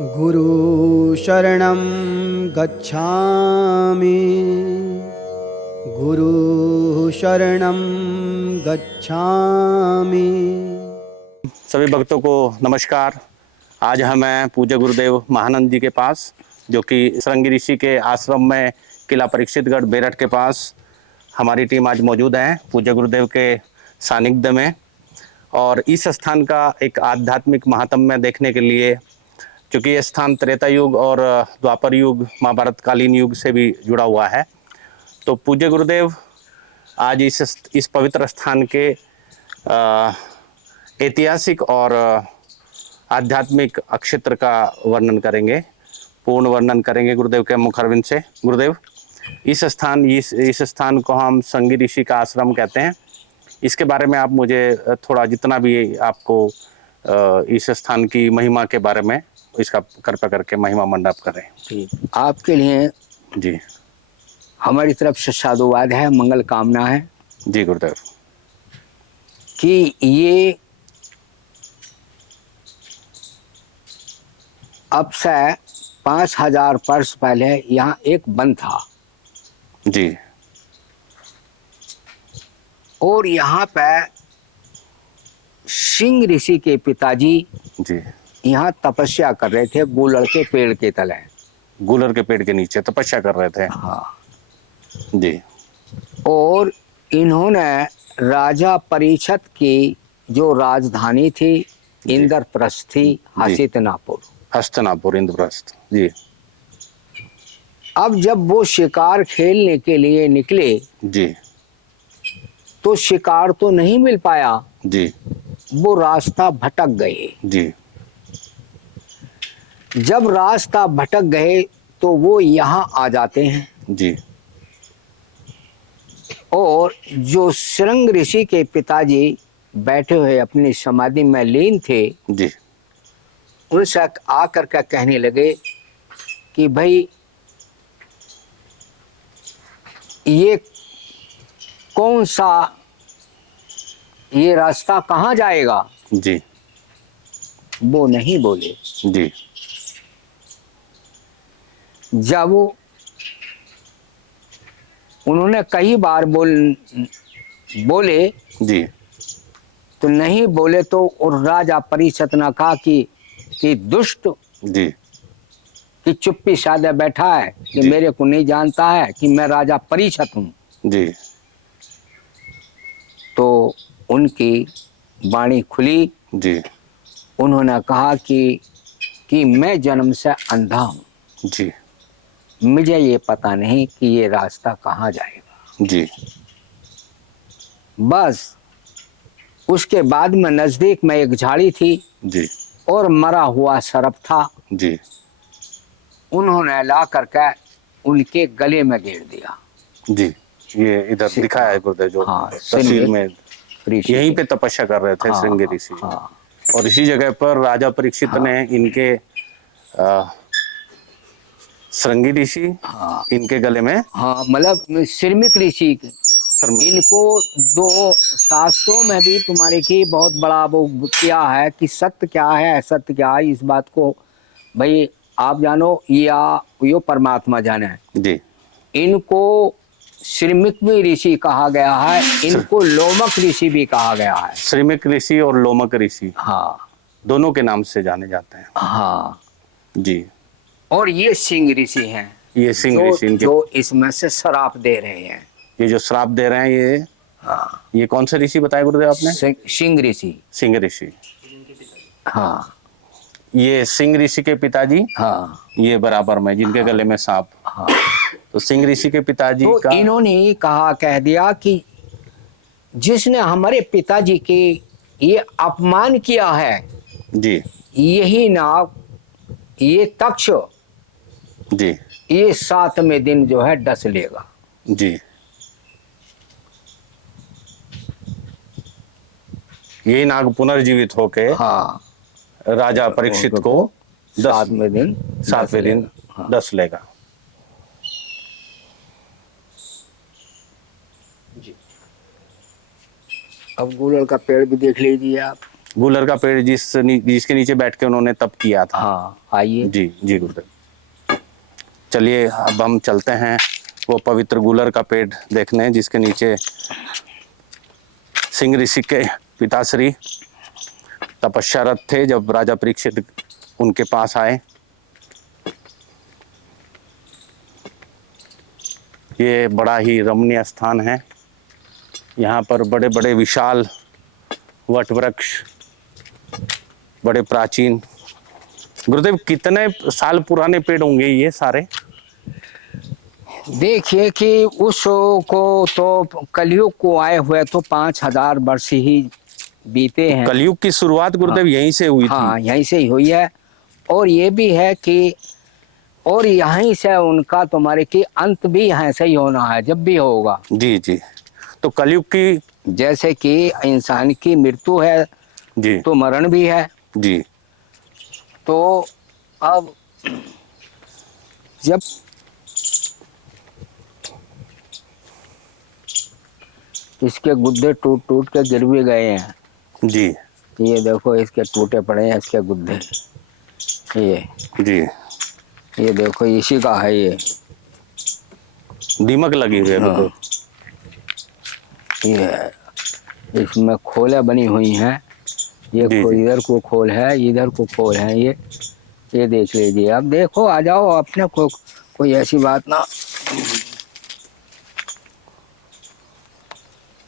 गुरु शरणं गच्छामि। गुरु शरणं गच्छामि। सभी भक्तों को नमस्कार। आज हम हैं पूज्य गुरुदेव महानंद जी के पास, जो कि श्रृंगी ऋषि के आश्रम में किला परीक्षितगढ़ बेरठ के पास हमारी टीम आज मौजूद है पूज्य गुरुदेव के सानिध्य में। और इस स्थान का एक आध्यात्मिक महात्म्य देखने के लिए, क्योंकि ये स्थान त्रेता युग और द्वापर युग महाभारत कालीन युग से भी जुड़ा हुआ है, तो पूज्य गुरुदेव आज इस पवित्र स्थान के ऐतिहासिक और आध्यात्मिक अक्षेत्र का वर्णन करेंगे, पूर्ण वर्णन करेंगे गुरुदेव के मुखारविंद से। गुरुदेव, इस स्थान को हम श्रृंगी ऋषि का आश्रम कहते हैं। इसके बारे में आप मुझे थोड़ा, जितना भी आपको इस स्थान की महिमा के बारे में, इसका कृपया करके महिमा मंडप करें। ठीक, आपके लिए जी, हमारी तरफ से साधुवाद है, मंगल कामना है जी गुरुदेव, कि ये अब से 5000 वर्ष पहले यहाँ एक वन था जी, और यहाँ पे सिंह ऋषि के पिताजी जी। यहाँ तपस्या कर रहे थे गूलड़ के पेड़ के तले। गूलर के पेड़ के नीचे तपस्या कर रहे थे। हाँ जी। और इन्होंने राजा परीक्षित की जो राजधानी थी इंद्रप्रस्थ थी, हस्तिनापुर इंद्रप्रस्थ जी। अब जब वो शिकार खेलने के लिए निकले जी तो शिकार तो नहीं मिल पाया जी। वो रास्ता भटक गए। जी जब रास्ता भटक गए तो वो यहाँ आ जाते हैं जी। और जो श्रृंग ऋषि के पिताजी बैठे हुए अपनी समाधि में लीन थे जी। उनसे आकर के कहने लगे कि भाई ये कौन सा, ये रास्ता कहाँ जाएगा? जी। वो नहीं बोले। जी। जब उन्होंने कई बार बोले जी। तो नहीं बोले, तो और राजा परीक्षित ने कहा कि दुष्ट, जी। कि चुप्पी साधे बैठा है, कि जी। मेरे को नहीं जानता है कि मैं राजा परीक्षित हूँ। जी। तो उनकी वाणी खुली। जी। उन्होंने कहा कि मैं जन्म से अंधा हूँ, जी। मुझे ये पता नहीं कि ये रास्ता कहाँ जाएगा। जी। बस उसके बाद में नजदीक में एक झाड़ी थी जी। और मरा हुआ सर्प था। जी। उन्होंने ला करके उनके गले में घेर दिया। जी। ये इधर दिखाया है गुरुदेव, जो हाँ, तस्वीर में यहीं पे तपस्या कर रहे थे श्रृंगी ऋषि। हाँ, और इसी जगह पर राजा परीक्षित ने इनके श्रृंगी ऋषि इनके गले में, हाँ, मतलब श्रमिक ऋषि इनको 2 शास्त्रों में भी तुम्हारे की बहुत बड़ा वो किया है कि सत्य क्या है असत्य क्या है, इस बात को भाई आप जानो या यो परमात्मा जाने। जी। इनको श्रमिक भी ऋषि कहा गया है, इनको लोमक ऋषि भी कहा गया है। श्रमिक ऋषि और लोमक ऋषि, हाँ, दोनों के नाम से जाने जाते हैं। हाँ जी। और ये सिंह ऋषि हैं, ये सिंह ऋषि जो इसमें से श्राप दे रहे हैं। ये जो श्राप दे रहे हैं, ये हाँ, ये कौन से ऋषि बताए गुरुदेव आपने? सिंह ऋषि। सिंह ऋषि। हाँ, ये सिंह ऋषि के पिताजी। हाँ, ये बराबर में जिनके गले में सांप। हाँ। तो सिंह ऋषि के पिताजी तो का इन्होंने कह दिया कि जिसने हमारे पिताजी के ये अपमान किया है, जी। यही नाग, ये तक्ष, जी। ये 7वें दिन जो है डस लेगा। जी। ये नाग पुनर्जीवित होके हाँ, राजा परीक्षित को 7वें दिन डस लेगा। अब गूलर का पेड़ भी देख लीजिए आप। गूलर का पेड़ जिसके नीचे बैठ के उन्होंने तप किया था। हाँ आइए। जी जी गुरुदेव। चलिए अब हम चलते हैं वो पवित्र गूलर का पेड़ देखने जिसके नीचे सिंह ऋषि के पिताश्री तपस्यारत थे जब राजा परीक्षित उनके पास आए। ये बड़ा ही रमणीय स्थान है। यहाँ पर बड़े बड़े विशाल वट वृक्ष, बड़े प्राचीन। गुरुदेव कितने साल पुराने पेड़ होंगे ये सारे? देखिए कि उस को तो कलयुग को आए हुए तो 5000 वर्ष ही बीते हैं। कलयुग की शुरुआत गुरुदेव यहीं से हुई थी। हाँ यहीं से ही हुई है। और ये भी है कि और यहीं से उनका तुम्हारे की अंत भी यहाँ से ही होना है जब भी होगा। जी जी। तो कलयुग की जैसे कि इंसान की मृत्यु है जी तो मरण भी है। जी। तो अब जब इसके गुद्दे टूट टूट के गिर भी गए हैं। जी ये देखो इसके टूटे पड़े हैं इसके गुद्दे। ये जी। ये देखो इसी का है ये। दीमक लगी हुई है हाँ। गुरुदेव। ये इसमें खोलें बनी हुई हैं। ये जी, जी। इधर को खोल है इधर को खोल है। ये देख लीजिए। अब देखो आ जाओ अपने को कोई ऐसी बात ना।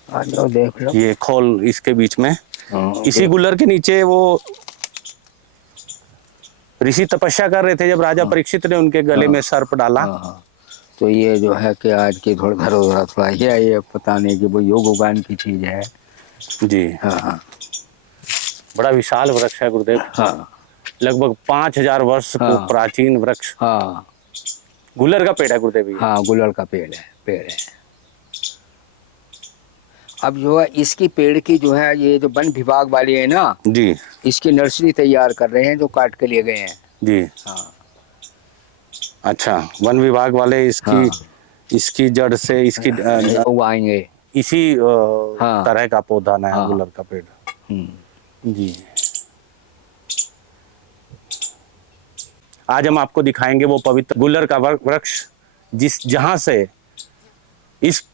आ जाओ देख लो। ये खोल इसके बीच में। हाँ, इसी गुलर के नीचे वो ऋषि तपस्या कर रहे थे जब राजा परीक्षित ने उनके गले में सर्प डाला। हाँ। तो ये जो है कि आज की थोड़ा ये पता नहीं कि वो योग उगान की चीज है। जी हाँ बड़ा विशाल वृक्ष है गुरुदेव। हाँ लगभग 5000 वर्ष को हाँ। प्राचीन वृक्ष। हाँ गुलर का पेड़ है गुरुदेव ये। हाँ गुलर का पेड़ है। अब जो है इसकी पेड़ की जो है ये जो वन विभाग वाले है ना जी इसकी नर्सरी तैयार कर रहे हैं जो काट के लिए गए हैं। जी। हाँ अच्छा वन विभाग वाले इसकी हाँ। इसकी जड़ से इसकी उगाएंगे। इसी हाँ। तरह का पौधा नया हाँ। गुलर का पेड़। जी। आज हम आपको दिखाएंगे वो पवित्र गुलर का वृक्ष जहां से इस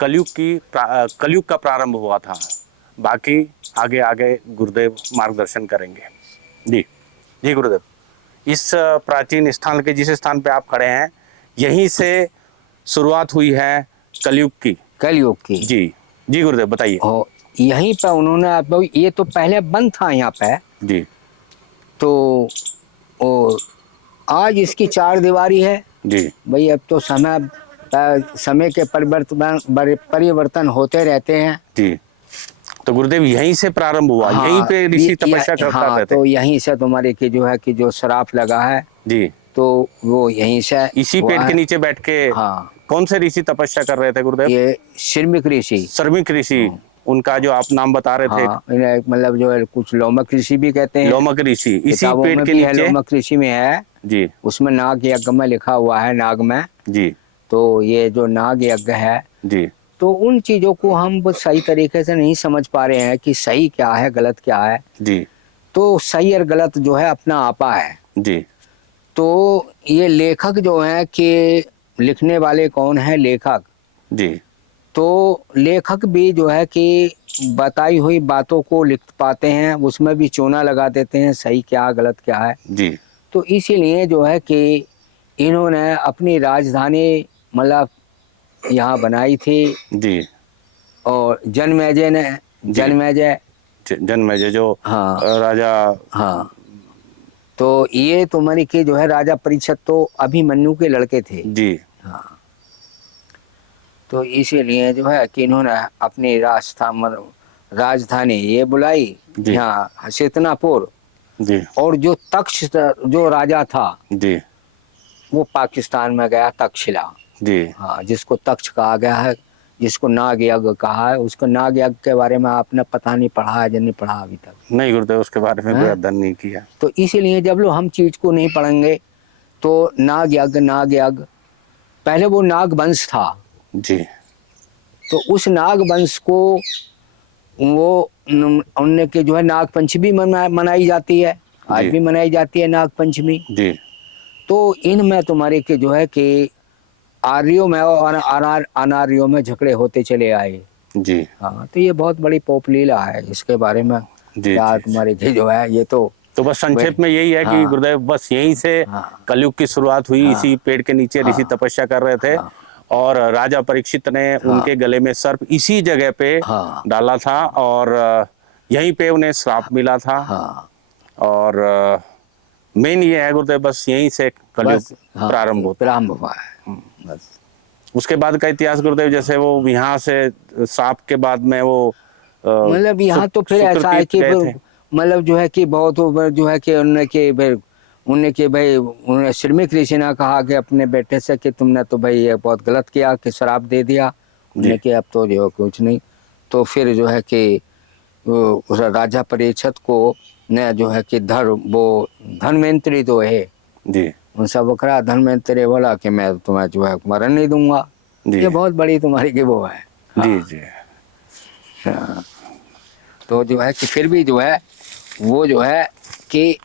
कलयुग का प्रारंभ हुआ था। बाकी आगे आगे गुरुदेव मार्गदर्शन करेंगे। जी जी गुरुदेव। इस प्राचीन स्थान के जिस स्थान पे आप खड़े हैं यहीं से शुरुआत हुई है कलयुग की। जी जी गुरुदेव बताइए। और यहीं पे उन्होंने ये तो पहले बंद था यहाँ पे। जी। तो और आज इसकी 4 दीवारी है। जी भाई अब तो समय के परिवर्तन होते रहते हैं। जी। तो गुरुदेव यहीं से प्रारंभ हुआ। हाँ, यहीं पे ऋषि तपस्या करते थे। तो यहीं से तुम्हारे की जो है कि जो श्राप लगा है जी तो वो यहीं से इसी पेड़ के नीचे बैठ के। हाँ। कौन से ऋषि तपस्या कर रहे थे गुरुदेव? ये श्रमिक ऋषि। श्रमिक ऋषि। उनका जो आप नाम बता रहे थे। हाँ, इन्हें मतलब जो है कुछ लोमक ऋषि भी कहते हैं। लोमक ऋषि इसी किताबों पेड़ में के भी है, नीचे। लोमक ऋषि में है। जी उसमें नाग यज्ञ में लिखा हुआ है नाग में। जी तो ये जो नाग यज्ञ है जी। तो उन चीजों को हम वो सही तरीके से नहीं समझ पा रहे हैं कि सही क्या है गलत क्या है। जी। तो सही और गलत जो है अपना आपा है। जी। तो ये लेखक जो है कि लिखने वाले कौन है लेखक। जी। तो लेखक भी जो है कि बताई हुई बातों को लिख पाते हैं उसमें भी चूना लगा देते हैं सही क्या गलत क्या है। जी। तो इसीलिए जो है कि इन्होंने अपनी राजधानी मतलब यहाँ बनाई थी। जी। और जन्मेजय जो हाँ राजा। हाँ। तो ये तो मनी के जो है राजा परीक्षित तो अभिमन्यु के लड़के थे। जी। हाँ। तो इसीलिए जो है कि इन्होंने अपनी राजधानी ये बुलाई यहाँ हसीतनापुर। जी। और जो तक्ष जो राजा था जी वो पाकिस्तान में गया तक्षशिला। जी। हाँ जिसको तक्ष कहा गया है जिसको नाग यज्ञ कहा है। उसको नाग यज्ञ के बारे में आपने पता नहीं पढ़ा है या नहीं पढ़ा अभी तक? नहीं गुरुदेव उसके बारे में कोई अध्ययन नहीं किया। तो इसीलिए जब लोग हम चीज को नहीं पढ़ेंगे तो नाग यज्ञ पहले वो नाग वंश था। जी। तो उस नाग वंश को वो उनने के जो है नाग पंचमी मनाई जाती है, आज जी। भी मनाई जाती है नाग पंचमी। जी तो इनमें तुम्हारे के जो है कि आर्यों में और अनार्यों में झगड़े होते चले आए। जी हाँ, तो ये बहुत बड़ी पोपलीला है, इसके बारे में जी क्या जी। तुम्हारे के जो है ये तो बस संक्षेप में यही है कि हाँ। गुरुदेव बस यहीं से हाँ। कलयुग की शुरुआत हुई। हाँ। इसी पेड़ के नीचे ऋषि हाँ। तपस्या कर रहे थे, हाँ। और राजा परीक्षित ने उनके गले में सर्प इसी जगह पे हाँ। डाला था, और यहीं पे उन्हें श्राप मिला था। हाँ। और मेन ये है गुरुदेव, बस यहीं से कलयुग बस हाँ, प्रारंभ हुआ है। बस उसके बाद का इतिहास गुरुदेव, जैसे वो यहाँ से श्राप के बाद में वो मतलब यहाँ तो फिर ऐसा है सुकृतीर्थ कि गए थे। मतलब जो है कि बहुत जो है कि उन्होंने भाई उन्होंने श्रीमिक ऋषि ने कहा कि अपने बेटे से कि तुमने तो भाई ये बहुत गलत किया कि श्राप दे दिया। उन्होंने कि अब तो जो कुछ नहीं। तो फिर जो है कि उस राजा परीक्षित को ने जो है कि वो धन्वंतरी तो है जी उनसे बकरा धन्वंतरी बोला कि मैं तुम्हें जो है मरण नहीं दूंगा। जी ये बहुत बड़ी तुम्हारी की वो है। जी जी हाँ। तो जो है कि फिर भी जो है वो जो है कि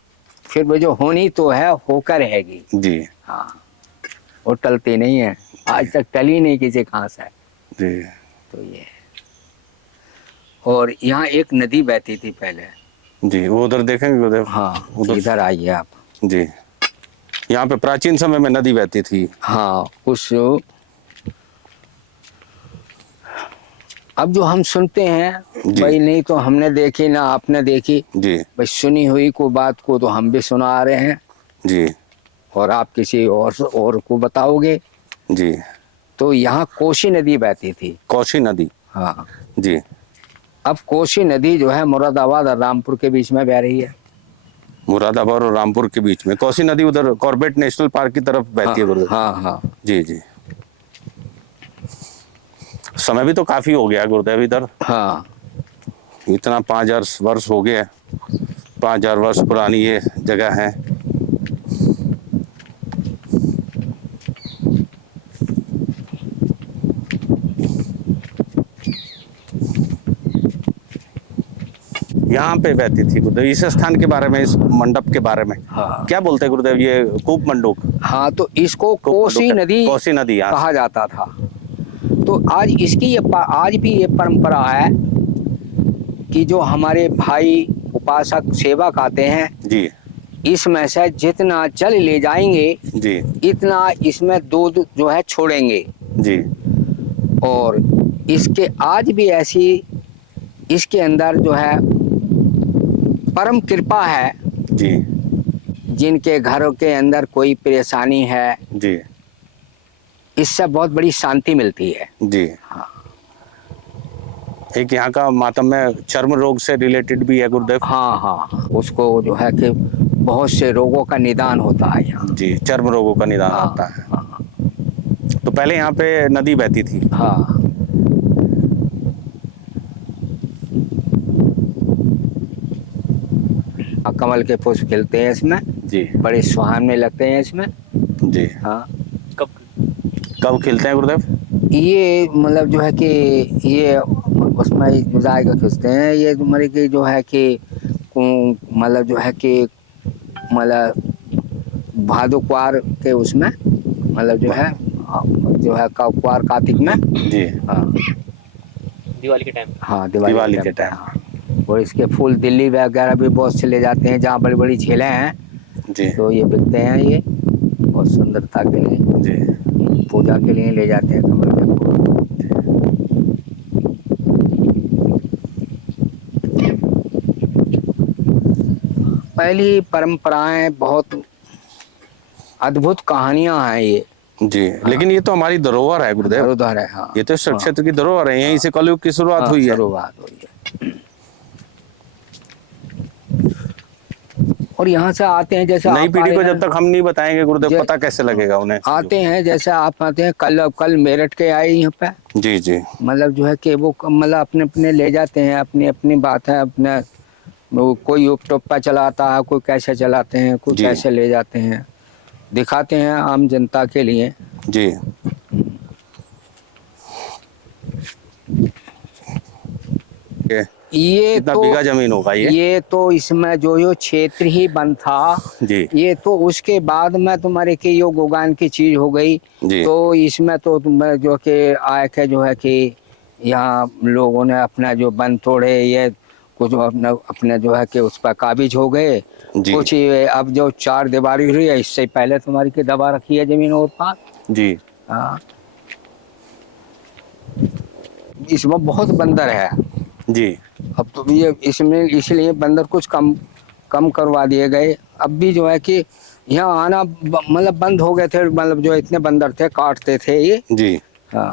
फिर वो जो होनी तो है होकर रहेगी। जी हाँ, वो टलती नहीं है, आज तक टली नहीं किसी कहाँ से। जी तो ये है। और यहाँ एक नदी बहती थी पहले। जी, वो उधर देखेंगे गुरुदेव। हाँ, उधर इधर आइए आप। जी, यहाँ पे प्राचीन समय में नदी बहती थी। हाँ, उस अब जो हम सुनते हैं जी। भाई, नहीं तो हमने देखी ना आपने देखी जी भाई, सुनी हुई को बात को तो हम भी सुना रहे हैं जी और आप किसी और को बताओगे। जी। तो यहाँ कोसी नदी बहती थी। कोसी नदी। हाँ जी। अब कोसी नदी जो है मुरादाबाद और रामपुर के बीच में बह रही है। मुरादाबाद और रामपुर के बीच में कोसी नदी उधर कॉर्बेट नेशनल पार्क की तरफ बहती है गुरुदेव। हाँ हाँ। जी जी। समय भी तो काफी हो गया गुरुदेव इधर। हाँ, इतना 5000 वर्ष हो गया, 5000 वर्ष पुरानी ये जगह है। यहाँ पे बहती थी गुरुदेव। इस स्थान के बारे में, इस मंडप के बारे में हाँ। क्या बोलते हैं गुरुदेव? ये कूप मंडूक। हाँ, तो इसको कूप कोसी मंडूक है। नदी कोसी नदी यहाँ कहा जाता था। तो आज इसकी आज भी ये परंपरा है कि जो हमारे भाई उपासक सेवक आते हैं, जी इसमें से जितना जल ले जाएंगे जी इतना इसमें दूध जो है छोड़ेंगे। जी और इसके आज भी ऐसी इसके अंदर जो है परम कृपा है। जी जिनके घरों के अंदर कोई परेशानी है, जी इससे बहुत बड़ी शांति मिलती है। जी। हाँ। एक यहाँ का मातम में चर्म रोग से रिलेटेड भी है गुरुदेव। हाँ हाँ, उसको जो है कि बहुत से रोगों का निदान होता है यहाँ। जी, चर्म रोगों का निदान हाँ, होता है। हाँ, तो पहले यहाँ पे नदी बहती थी। हाँ। कमल के पुष्प खिलते हैं इसमें, जी बड़े सुहावने लगते हैं इसमें। जी। हाँ, कब कब खिलते हैं गुरुदेव? ये मतलब जो है कि ये उसमें जाएगा खिंचते हैं। ये तुम्हारे की जो है कि मतलब जो है कि मतलब भादो क्वार के उसमें मतलब जो है क्वार कार्तिक में। जी हाँ, दिवाली के टाइम। हाँ, दिवाली के टाइम। हाँ। और इसके फूल दिल्ली वगैरह भी बहुत से ले जाते हैं, जहाँ बड़ी बड़ी झीलें हैं जी तो ये बिकते हैं। ये बहुत सुंदरता के लिए, जी पूजा के लिए ले जाते हैं कमल के फूल। पहली परंपराएं, बहुत अद्भुत कहानियां हैं ये। जी। लेकिन ये तो हमारी धरोहर है गुरुदेव। उधर है। हाँ, ये तो इस क्षेत्र की धरोहर है। यहीं से कलयुग की शुरुआत हाँ, हुई है। शुरुआत हुई है। और यहाँ से आते हैं, जैसे नई आप पीढ़ी को आए जब हैं, तक हम नहीं बताएंगे गुरुदेव, पता कैसे लगेगा उन्हें? आते हैं जैसे आप आते हैं। कल मेरठ के आए यहाँ पे। जी जी मतलब जो है कि वो मतलब अपने अपने ले जाते हैं, अपनी अपनी बात है। अपने वो कोई यूट्यूब पर चलाता है, कोई कैसे चलाते हैं, कोई जी। कैसे ले जाते हैं, दिखाते हैं आम जनता के लिए। जी। ये कितना तो बीघा जमीन होगा ये तो इसमें जो क्षेत्र ही बंद था जी ये तो उसके बाद में तुम्हारे की यो गोगान की चीज हो गई। जी तो इसमें तो तुम्हें जो कि आए के जो है कि यहाँ लोगों ने अपना जो बंद तोड़े ये कुछ अपना अपने जो है कि उस पर काबिज हो गए। जी कुछ ये अब जो चार दीवारी हुई है इससे पहले तुम्हारी की दबा रखी है जमीन और पास। जी हाँ इसमें बहुत बंदर है। जी अब तो ये इसमें इसलिए बंदर कुछ कम कम करवा दिए गए। अब भी जो है कि यहाँ आना मतलब बंद हो गए थे मतलब जो इतने बंदर थे काटते थे ये। जी हाँ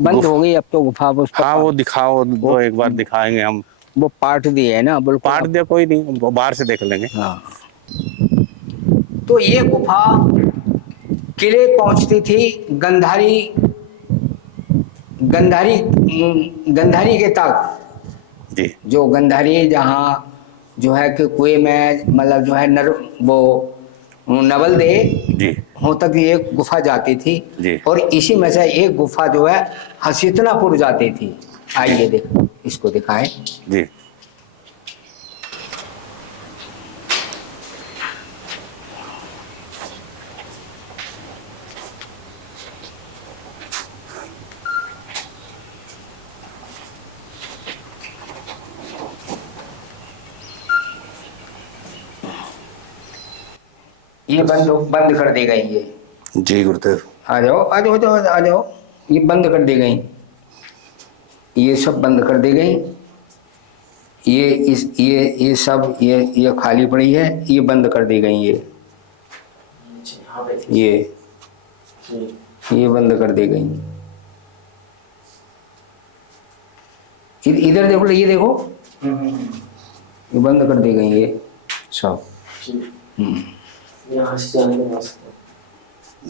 बंद हो गई अब तो गुफा उस पर हाँ वो दिखाओ दो एक बार दिखाएंगे हम। वो पाट दिए है ना बिल्कुल। पाट दिया कोई नहीं, वो बाहर से देख लेंगे। हाँ तो ये गुफा किले पहुंचती थी गंधारी गंधारी गंधारी के तक। जी जो गंधारी जहाँ जो है कि कुएं में मतलब जो है नर वो नवल दे जी हो तक एक गुफा जाती थी। जी और इसी में से एक गुफा जो है हसीतनापुर जाती थी। आइए देखो इसको दिखाएं। जी ये बंद बंद कर दी गई ये। जी गुरुदेव। आ जाओ आ जाओ आ जाओ। ये बंद कर दी गई। ये सब बंद कर दी गई। ये सब ये खाली पड़ी है ये बंद कर दी गई ये बंद कर दी गई। इधर देखो ये देखो ये बंद कर दी गई ये सब।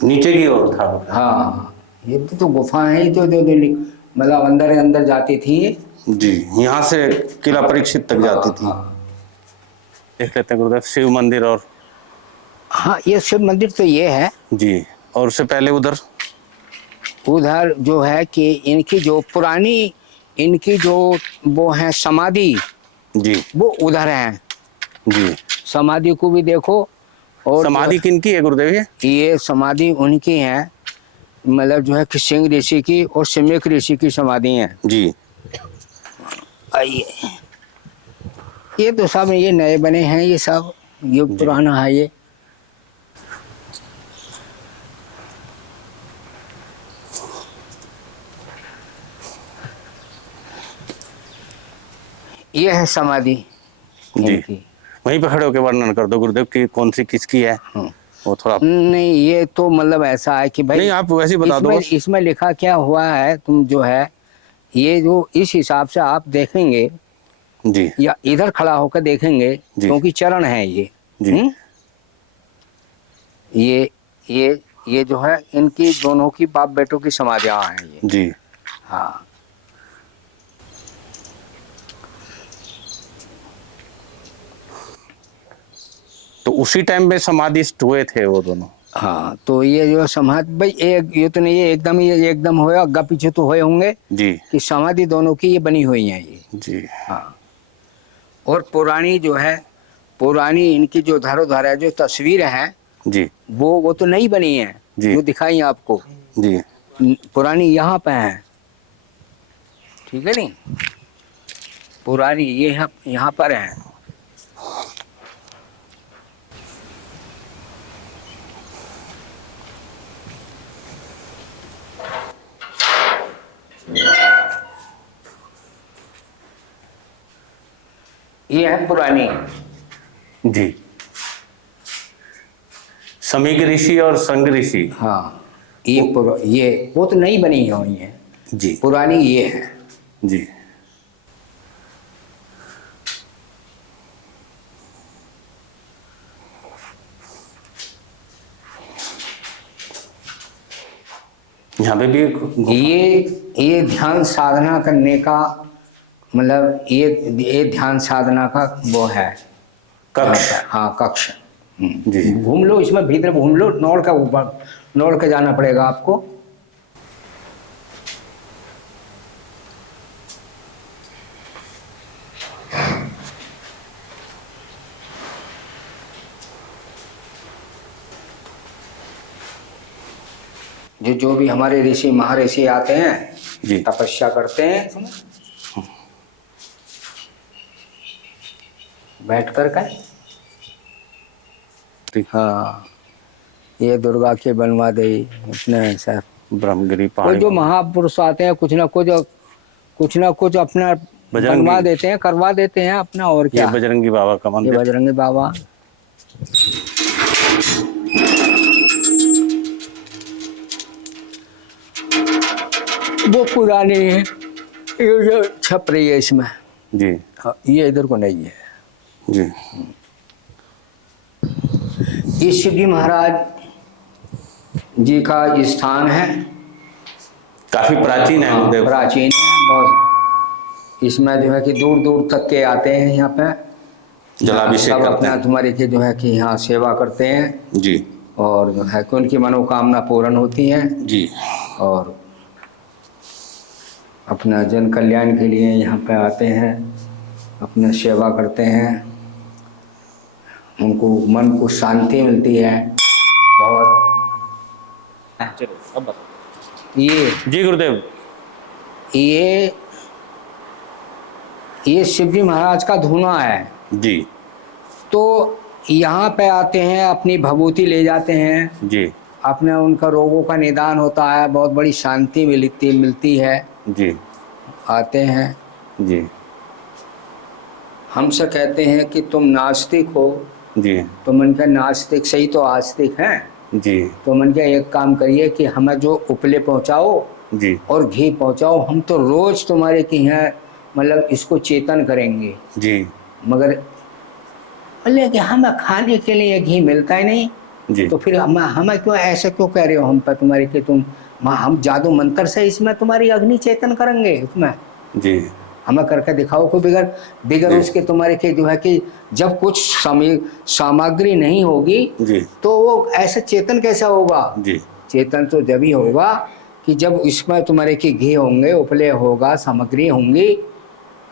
नीचे की ओर था। हाँ ये तो गुफा है ही तो जो मतलब अंदर अंदर जाती थी ये। जी यहाँ से किला परीक्षित तक जाती थी। हाँ देख लेते हैं गुरुदेव शिव मंदिर और। हाँ ये शिव मंदिर तो ये है। जी और उससे पहले उधर उधर जो है कि इनकी जो पुरानी इनकी जो वो है समाधि जी वो उधर है। जी समाधि को भी देखो। और समाधि किनकी है गुरुदेव ये समाधि उनकी है मतलब जो है कि सिंह ऋषि की और सिमिक ऋषि की समाधि है। जी आइए ये तो सब ये नए बने हैं ये सब ये पुराना है ये है समाधि जी। इनकी। वहीं पे खड़े होकर वर्णन कर दो गुरुदेव की कौन सी किसकी है। वो थोड़ा नहीं ये तो मतलब ऐसा है कि भाई नहीं आप वैसे ही बता दो बस। इसमें लिखा क्या हुआ है तुम जो है ये जो इस हिसाब से आप देखेंगे जी या इधर खड़ा होकर देखेंगे क्योंकि चरण है ये। जी ये जो है इनकी दोनों की बाप बेटों की समाधियां हैं ये। जी हाँ तो उसी टाइम में समाधिस्थ हुए थे वो दोनों। हाँ तो ये जो समाधि भाई एक ये तो नहीं ये एकदम होया अग्गा पीछे तो हुए होंगे जी कि समाधि दोनों की ये बनी हुई है ये। जी हाँ और पुरानी जो है पुरानी इनकी जो धरोधर है जो तस्वीर है जी वो तो नहीं बनी है जी। जो दिखाई आपको जी पुरानी यहाँ पे है। ठीक है नहीं पुरानी ये यहाँ पर है। ये है पुरानी। जी समीक ऋषि और संग ऋषि। हाँ ये वो तो नहीं बनी हुई है जी पुरानी ये है। जी यहाँ पे भी ये ध्यान साधना करने का मतलब ये ध्यान साधना का वो है कक्ष। हाँ कक्ष। जी घूम लो इसमें भीतर घूम लो नौड़ का ऊपर नौड़ के जाना पड़ेगा आपको। जो भी हमारे ऋषि महर्षि आते हैं जी तपस्या करते हैं बैठ कर का। ठीक। हाँ ये दुर्गा के बनवा दे इतने सर। ब्रह्मगिरी वो पहाड़ी जो महापुरुष आते हैं कुछ ना कुछ अपना बजरंगी। बनवा देते हैं, करवा देते हैं अपना। और ये क्या, बजरंगी बाबा का ये मंदिर। बजरंगी बाबा। वो पुरानी है, ये छप रही है इसमें। जी हाँ, ये इधर को नहीं है। जी ये शिव जी महाराज जी का स्थान है, काफी प्राचीन है गुरुदेव। प्राचीन है बहुत। इसमें जो है कि दूर दूर तक के आते हैं यहाँ पे, जलाभिषेक सब करते अपना हैं। तुम्हारे के जो है कि यहाँ सेवा करते हैं जी और जो है कि उनकी मनोकामना पूर्ण होती है जी और अपना जन कल्याण के लिए यहाँ पे आते हैं, अपना सेवा करते हैं। उनको मन को शांति मिलती है बहुत। चलो अब बताओ। ये जी गुरुदेव। ये शिव जी महाराज का धुना है। जी तो यहाँ पे आते हैं, अपनी भभूति ले जाते हैं, जी अपने उनका रोगों का निदान होता है, बहुत बड़ी शांति मिलती है। जी आते हैं, जी हमसे कहते हैं कि तुम नास्तिक हो, जी तो मन का नास्तिक सही तो आस्तिक हैं। जी तो मन का एक काम करिए कि हमें जो उपले पहुँचाओ जी और घी पहुँचाओ, हम तो रोज तुम्हारे के यहाँ मतलब इसको चेतन करेंगे। जी मगर बोले कि हमें खाने के लिए घी मिलता ही नहीं, जी तो फिर हमें क्यों ऐसे क्यों कह रहे हो हम पर तुम्हारे कि तुम हम जादू मंत्र से इसमें तुम्हारी अग्नि चेतन करेंगे उसमें। जी हमें करके दिखाओ को बिगर उसके तुम्हारे के जो है कि जब कुछ सामग्री नहीं होगी जी तो वो ऐसे चेतन कैसा होगा। जी चेतन तो जब ही होगा कि जब इसमें तुम्हारे की घी होंगे, उपले होगा, सामग्री होंगी,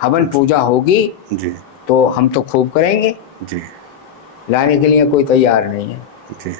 हवन पूजा होगी, जी तो हम तो खूब करेंगे। जी लाने के लिए कोई तैयार नहीं है। जी